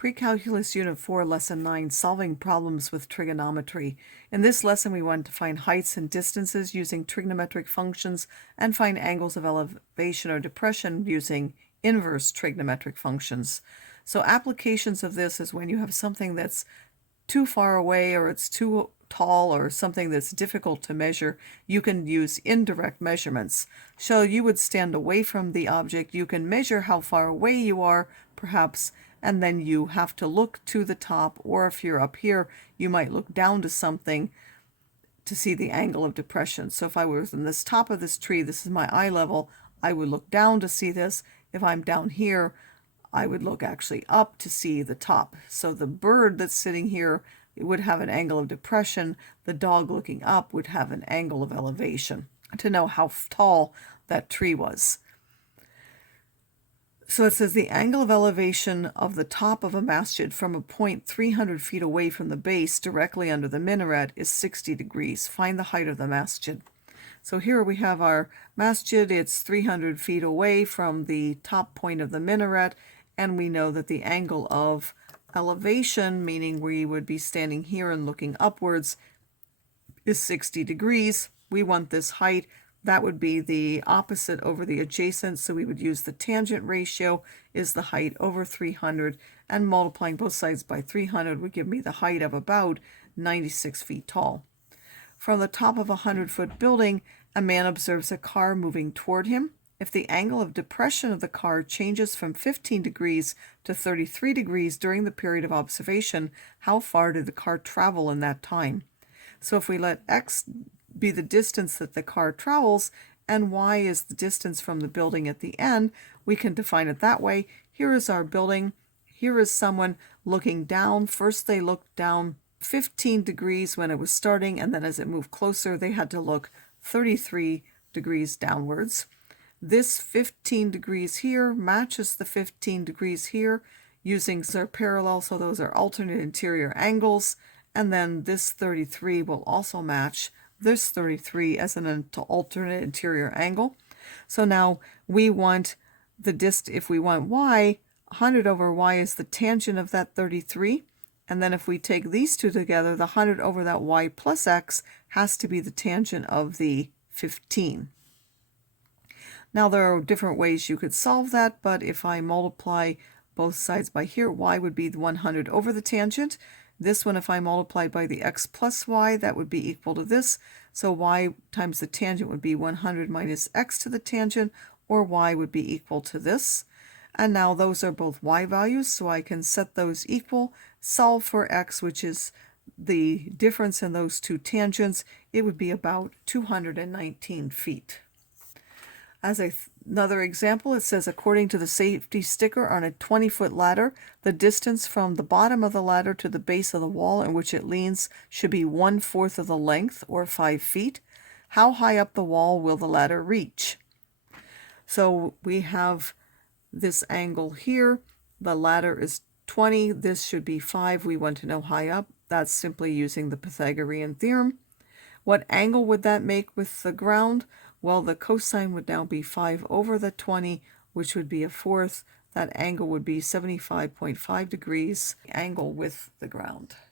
Pre-Calculus Unit 4, Lesson 9, Solving Problems with Trigonometry. In this lesson, we want to find heights and distances using trigonometric functions and find angles of elevation or depression using inverse trigonometric functions. So applications of this is when you have something that's too far away or it's too tall or something that's difficult to measure, you can use indirect measurements. So you would stand away from the object, you can measure how far away you are, perhaps, and then you have to look to the top, or if you're up here, you might look down to something to see the angle of depression. So if I was in this top of this tree, this is my eye level, I would look down to see this. If I'm down here, I would look actually up to see the top. So the bird that's sitting here, it would have an angle of depression. The dog looking up would have an angle of elevation to know how tall that tree was. So it says the angle of elevation of the top of a masjid from a point 300 feet away from the base directly under the minaret is 60 degrees. Find the height of the masjid. So here we have our masjid. It's 300 feet away from the top point of the minaret, and we know that the angle of elevation, meaning we would be standing here and looking upwards, is 60 degrees. We want this height. That would be the opposite over the adjacent, so we would use the tangent ratio is the height over 300, and multiplying both sides by 300 would give me the height of about 96 feet tall. From the top of a 100-foot building, a man observes a car moving toward him. If the angle of depression of the car changes from 15 degrees to 33 degrees during the period of observation, how far did the car travel in that time? So if we let x be the distance that the car travels and y is the distance from the building at the end, we can define it that way. Here is our building. Here is someone looking down. First they looked down 15 degrees when it was starting, and then as it moved closer they had to look 33 degrees downwards. This 15 degrees here matches the 15 degrees here using their parallel, so those are alternate interior angles, and then this 33 will also match this 33 as an alternate interior angle. So now we want if we want y, 100 over y is the tangent of that 33, and then if we take these two together, the 100 over that y plus x has to be the tangent of the 15. Now there are different ways you could solve that, but if I multiply both sides by here, y would be the 100 over the tangent. This one, if I multiply by the x plus y, that would be equal to this. So y times the tangent would be 100 minus x to the tangent, or y would be equal to this. And now those are both y values, so I can set those equal, solve for x, which is the difference in those two tangents. It would be about 219 feet. As another example, it says, according to the safety sticker on a 20-foot ladder, the distance from the bottom of the ladder to the base of the wall in which it leans should be 1/4 of the length, or 5 feet. How high up the wall will the ladder reach? So we have this angle here. The ladder is 20. This should be 5. We want to know high up. That's simply using the Pythagorean theorem. What angle would that make with the ground? Well, the cosine would now be 5 over the 20, which would be 1/4. That angle would be 75.5 degrees, angle with the ground.